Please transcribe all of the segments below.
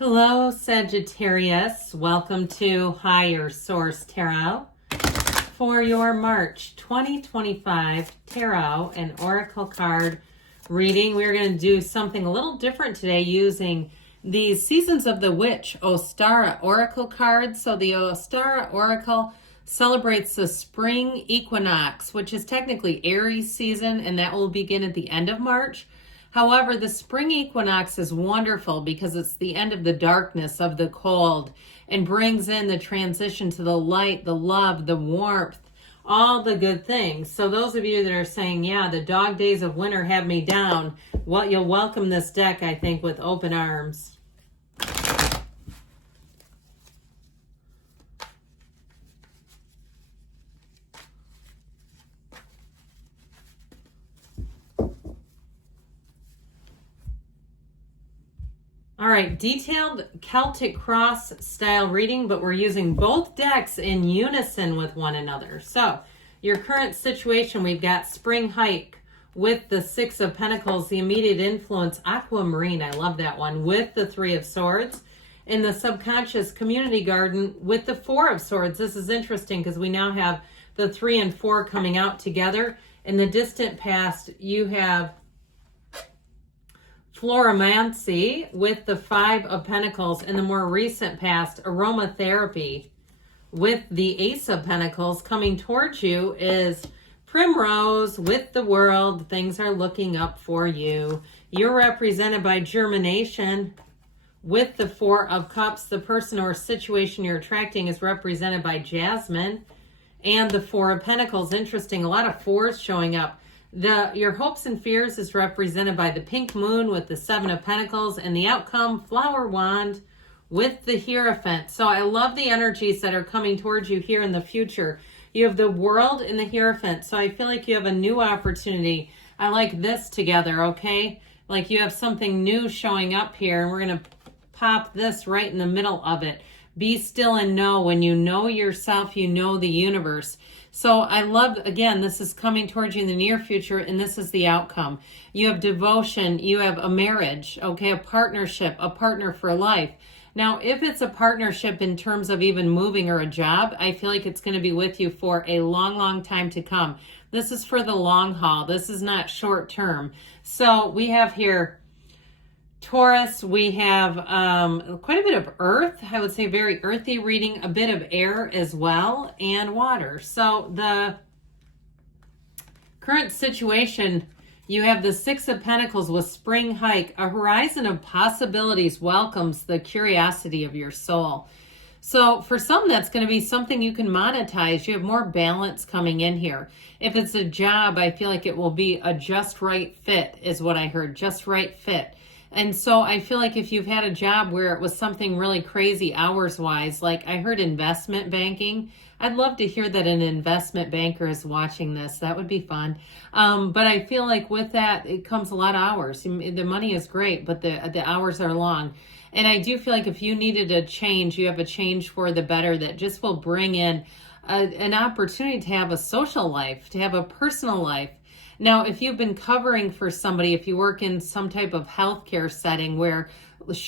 Hello, Sagittarius. Welcome to Higher Source Tarot for your March 2025 Tarot and Oracle card reading. We're going to do something a little different today using the Seasons of the Witch Ostara Oracle cards. So the Ostara Oracle celebrates the spring equinox, which is technically Aries season, and that will begin at the end of March. However, the spring equinox is wonderful because it's the end of the darkness, of the cold, and brings in the transition to the light, the love, the warmth, all the good things. So those of you that are saying, yeah, the dog days of winter have me down, well, you'll welcome this deck, I think, with open arms. All right, detailed Celtic cross style reading, but we're using both decks in unison with one another. So your current situation, we've got spring hike with the Six of Pentacles, the immediate influence, aquamarine, I love that one, with the Three of Swords. In the subconscious community garden with the Four of Swords. This is interesting because we now have the 3 and 4 coming out together. In the distant past, you have Floromancy with the 5 of Pentacles. In the more recent past, aromatherapy with the Ace of Pentacles. Coming towards you is Primrose with the World. Things are looking up for you. You're represented by Germination with the 4 of Cups. The person or situation you're attracting is represented by Jasmine and the 4 of Pentacles. Interesting, a lot of 4s showing up. Your hopes and fears is represented by the pink moon with the 7 of Pentacles, and the outcome, flower wand with the Hierophant. So I love the energies that are coming towards you here in the future. You have the World and the Hierophant. So I feel like you have a new opportunity. I like this together, okay? Like you have something new showing up here, and we're going to pop this right in the middle of it. Be still and know. When you know yourself, you know the universe. So I love, again, this is coming towards you in the near future, and this is the outcome. You have devotion, you have a marriage, okay, a partnership, a partner for life. Now, if it's a partnership in terms of even moving or a job, I feel like it's going to be with you for a long, long time to come. This is for the long haul. This is not short term. So we have here Taurus, we have quite a bit of earth, I would say very earthy reading, a bit of air as well, and water. So the current situation, you have the 6 of Pentacles with spring hike. A horizon of possibilities welcomes the curiosity of your soul. So for some, that's going to be something you can monetize. You have more balance coming in here. If it's a job, I feel like it will be a just right fit is what I heard, just right fit. And so I feel like if you've had a job where it was something really crazy hours-wise, like I heard investment banking, I'd love to hear that an investment banker is watching this. That would be fun. But I feel like with that, it comes a lot of hours. The money is great, but the hours are long. And I do feel like if you needed a change, you have a change for the better that just will bring in an opportunity to have a social life, to have a personal life. Now, if you've been covering for somebody, if you work in some type of healthcare setting where,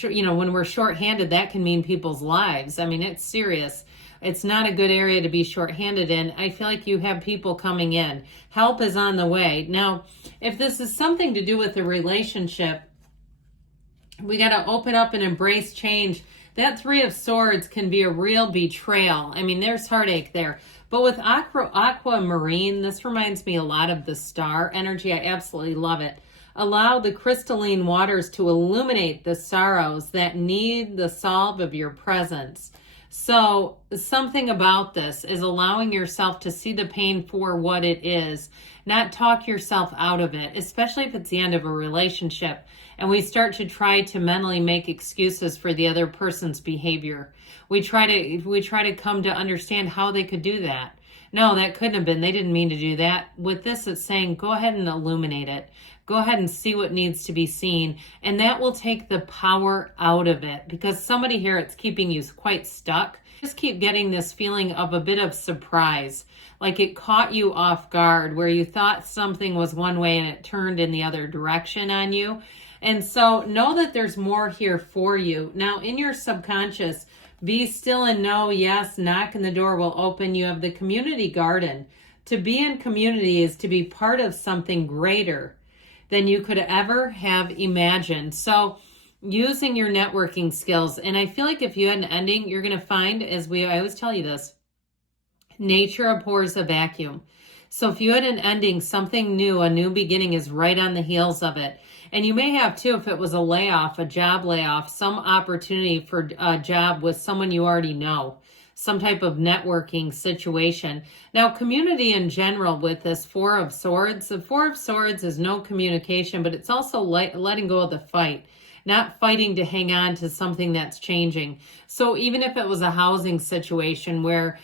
you know, when we're shorthanded, that can mean people's lives. I mean, it's serious. It's not a good area to be shorthanded in. I feel like you have people coming in. Help is on the way. Now, if this is something to do with a relationship, we got to open up and embrace change. That 3 of Swords can be a real betrayal. I mean, there's heartache there. But with aquamarine, this reminds me a lot of the star energy. I absolutely love it. Allow the crystalline waters to illuminate the sorrows that need the salve of your presence. So something about this is allowing yourself to see the pain for what it is, not talk yourself out of it, especially if it's the end of a relationship and we start to try to mentally make excuses for the other person's behavior. We try to come to understand how they could do that. No, that couldn't have been. They didn't mean to do that. With this, it's saying go ahead and illuminate it. Go ahead and see what needs to be seen. And that will take the power out of it because somebody here, it's keeping you quite stuck. Just keep getting this feeling of a bit of surprise. Like it caught you off guard where you thought something was one way and it turned in the other direction on you. And so know that there's more here for you. Now, in your subconscious, be still and know, yes, knock and the door will open. You have the community garden. To be in community is to be part of something greater than you could ever have imagined. So using your networking skills. And I feel like if you had an ending, you're going to find, I always tell you this, nature abhors a vacuum. So if you had an ending, something new, a new beginning is right on the heels of it. And you may have too, if it was a layoff, a job layoff, some opportunity for a job with someone you already know, some type of networking situation. Now, community in general with this Four of Swords, the Four of Swords is no communication, but it's also letting go of the fight, not fighting to hang on to something that's changing. So even if it was a housing situation where,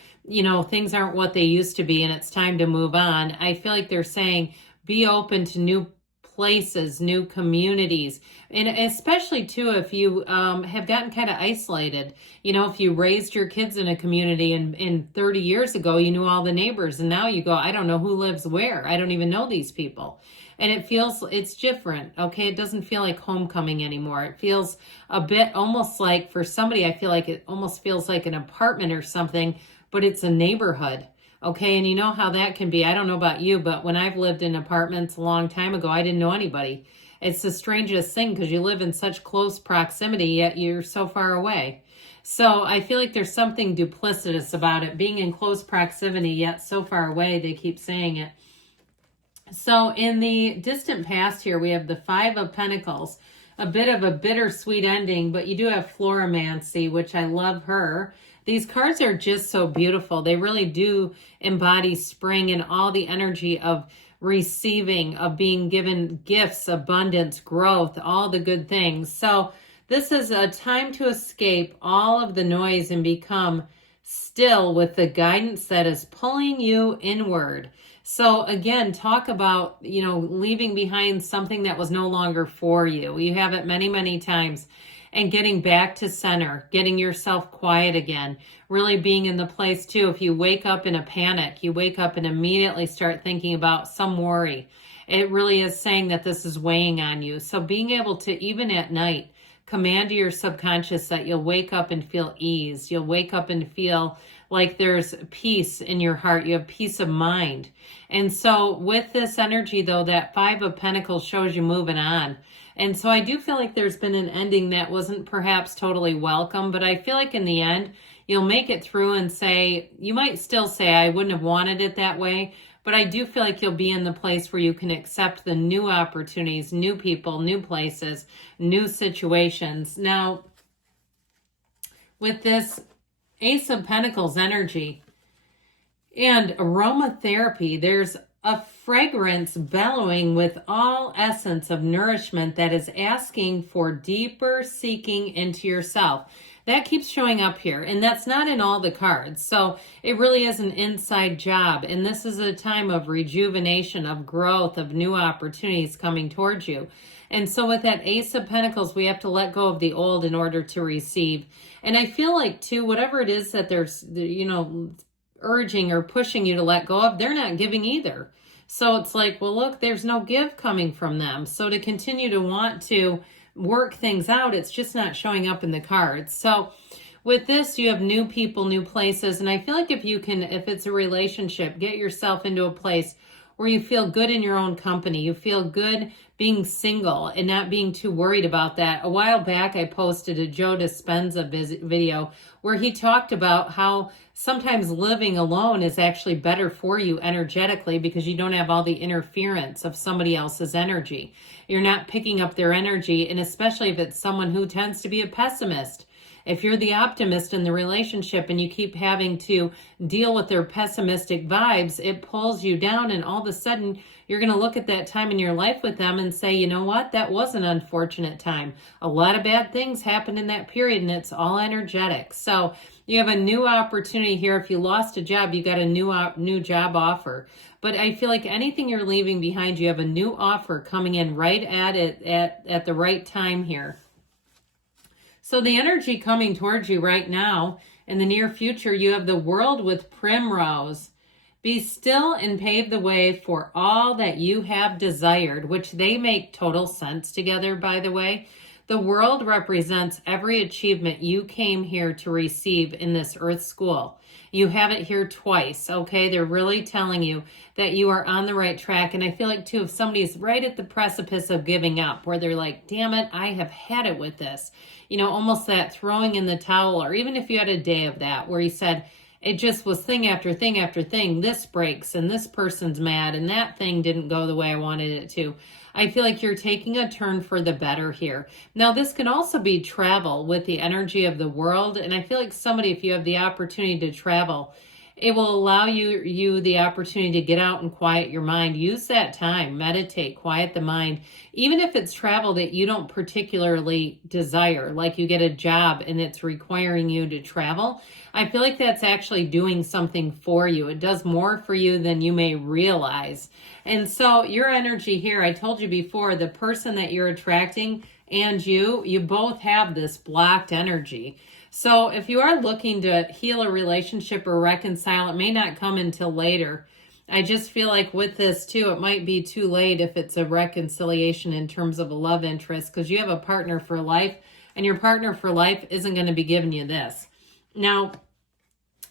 things aren't what they used to be and it's time to move on, I feel like they're saying be open to new places, new communities, and especially too if you have gotten kind of isolated. If you raised your kids in a community and 30 years ago you knew all the neighbors, and now you go, I don't know who lives where. I don't even know these people. And it's different, okay? It doesn't feel like homecoming anymore. It feels a bit almost like, for somebody, I feel like it almost feels like an apartment or something, but it's a neighborhood, okay? And you know how that can be. I don't know about you, but when I've lived in apartments a long time ago, I didn't know anybody. It's the strangest thing because you live in such close proximity, yet you're so far away. So I feel like there's something duplicitous about it, being in close proximity, yet so far away, they keep saying it. So in the distant past here, we have the Five of Pentacles, a bit of a bittersweet ending, but you do have Floromancy, which I love her. These cards are just so beautiful. They really do embody spring and all the energy of receiving, of being given gifts, abundance, growth, all the good things. So this is a time to escape all of the noise and become still with the guidance that is pulling you inward. So again, talk about, leaving behind something that was no longer for you. You have it many, many times. And getting back to center, getting yourself quiet again, really being in the place too. If you wake up in a panic, you wake up and immediately start thinking about some worry. It really is saying that this is weighing on you. So being able to, even at night, command to your subconscious that you'll wake up and feel ease. You'll wake up and feel like there's peace in your heart. You have peace of mind. And so with this energy, though, that Five of Pentacles shows you moving on. And so I do feel like there's been an ending that wasn't perhaps totally welcome, but I feel like in the end, you'll make it through and say, you might still say, I wouldn't have wanted it that way, but I do feel like you'll be in the place where you can accept the new opportunities, new people, new places, new situations. Now, with this Ace of Pentacles energy and aromatherapy, there's a fragrance bellowing with all essence of nourishment that is asking for deeper seeking into yourself. That keeps showing up here, and that's not in all the cards. So it really is an inside job, and this is a time of rejuvenation, of growth, of new opportunities coming towards you. And so with that Ace of Pentacles, we have to let go of the old in order to receive. And I feel like, too, whatever it is that there's, urging or pushing you to let go of, they're not giving either. So it's like, well, look, there's no give coming from them. So to continue to want to work things out, it's just not showing up in the cards. So with this, you have new people, new places. And I feel like if it's a relationship, get yourself into a place where you feel good in your own company. You feel good being single and not being too worried about that. A while back, I posted a Joe Dispenza video where he talked about how sometimes living alone is actually better for you energetically because you don't have all the interference of somebody else's energy. You're not picking up their energy, and especially if it's someone who tends to be a pessimist. If you're the optimist in the relationship and you keep having to deal with their pessimistic vibes, it pulls you down, and all of a sudden you're going to look at that time in your life with them and say, you know what, that was an unfortunate time. A lot of bad things happened in that period, and it's all energetic. So you have a new opportunity here. If you lost a job, you got a new job offer. But I feel like anything you're leaving behind, you have a new offer coming in right at it at the right time here. So the energy coming towards you right now, in the near future, you have the World with Primrose. Be still and pave the way for all that you have desired, which they make total sense together, by the way. The world represents every achievement you came here to receive in this earth school. You have it here twice, okay? They're really telling you that you are on the right track. And I feel like, too, if somebody's right at the precipice of giving up, where they're like, damn it, I have had it with this. You know, almost that throwing in the towel, or even if you had a day of that, where you said, it just was thing after thing after thing. This breaks and this person's mad and that thing didn't go the way I wanted it to. I feel like you're taking a turn for the better here. Now, this can also be travel with the energy of the world. And I feel like somebody, if you have the opportunity to travel, it will allow you the opportunity to get out and quiet your mind. Use that time, meditate, quiet the mind. Even if it's travel that you don't particularly desire, like you get a job and it's requiring you to travel, I feel like that's actually doing something for you. It does more for you than you may realize. And so your energy here, I told you before, the person that you're attracting and you both have this blocked energy. So if you are looking to heal a relationship or reconcile, it may not come until later. I just feel like with this too, it might be too late if it's a reconciliation in terms of a love interest, because you have a partner for life and your partner for life isn't going to be giving you this. Now,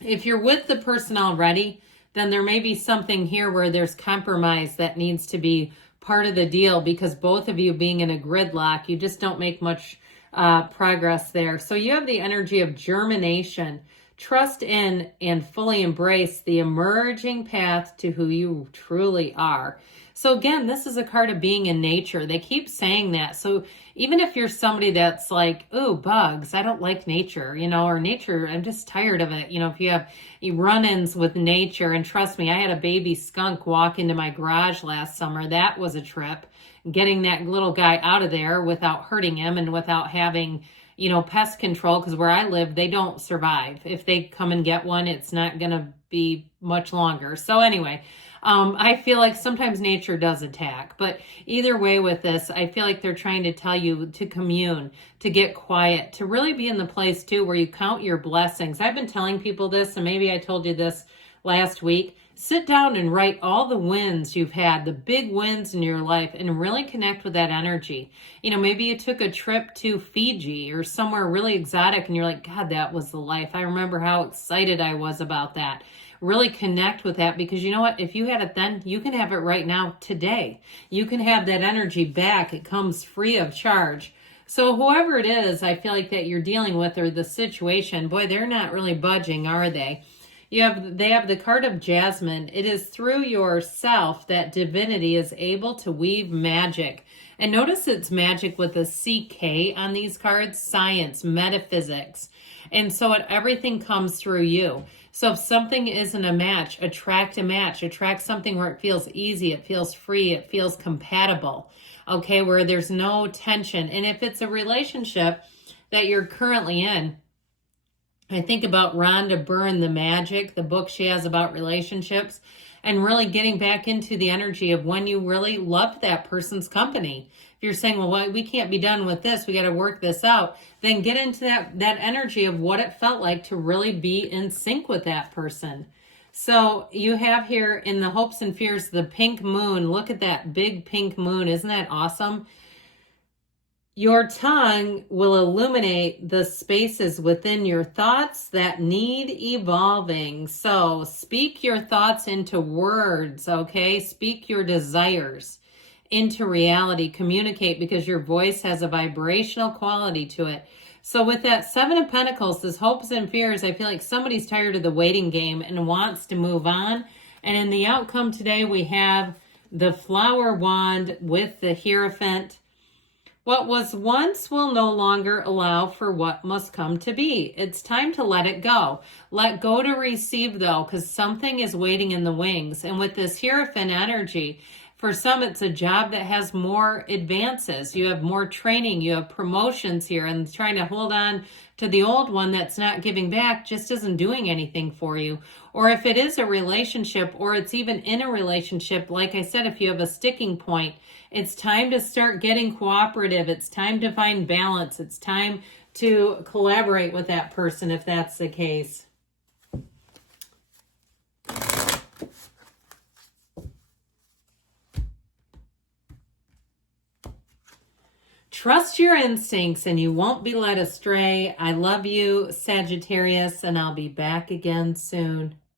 if you're with the person already, then there may be something here where there's compromise that needs to be part of the deal, because both of you being in a gridlock, you just don't make much progress there. So you have the energy of germination. Trust in and fully embrace the emerging path to who you truly are. So again, this is a card of being in nature. They keep saying that. So even if you're somebody that's like, oh, bugs, I don't like nature, you know, or nature, I'm just tired of it. You know, if you have run-ins with nature, and trust me, I had a baby skunk walk into my garage last summer. That was a trip. Getting that little guy out of there without hurting him and without having, you know, pest control, because where I live, they don't survive. If they come and get one, it's not going to be much longer. So anyway, I feel like sometimes nature does attack, but either way with this, I feel like they're trying to tell you to commune, to get quiet, to really be in the place too where you count your blessings. I've been telling people this, and maybe I told you this last week. Sit down and write all the wins you've had, the big wins in your life, and really connect with that energy. You know, maybe you took a trip to Fiji or somewhere really exotic and you're like, God, that was the life. I remember how excited I was about that. Really connect with that, because you know what? If you had it then, you can have it right now today. You can have that energy back. It comes free of charge. So whoever it is, I feel like that you're dealing with, or the situation, boy, they're not really budging, are they? They have the card of Jasmine. It is through yourself that divinity is able to weave magic. And notice it's magic with a CK on these cards, science, metaphysics. And so everything comes through you. So if something isn't a match, attract a match. Attract something where it feels easy, it feels free, it feels compatible, okay, where there's no tension. And if it's a relationship that you're currently in, I think about Rhonda Byrne, The Magic, the book she has about relationships, and really getting back into the energy of when you really loved that person's company. If you're saying, well, we can't be done with this, we got to work this out, then get into that energy of what it felt like to really be in sync with that person. So you have here in the hopes and fears, the pink moon. Look at that big pink moon. Isn't that awesome? Your tongue will illuminate the spaces within your thoughts that need evolving. So speak your thoughts into words, okay? Speak your desires into reality. Communicate, because your voice has a vibrational quality to it. So with that Seven of Pentacles, this hopes and fears, I feel like somebody's tired of the waiting game and wants to move on. And in the outcome today, we have the flower wand with the Hierophant. What was once will no longer allow for what must come to be. It's time to let it go. Let go to receive, though, because something is waiting in the wings. And with this Hierophant energy, for some, it's a job that has more advances. You have more training. You have promotions here. And trying to hold on to the old one that's not giving back just isn't doing anything for you. Or if it is a relationship, or it's even in a relationship, like I said, if you have a sticking point, it's time to start getting cooperative. It's time to find balance. It's time to collaborate with that person if that's the case. trust your instincts and you won't be led astray. I love you, Sagittarius, and I'll be back again soon.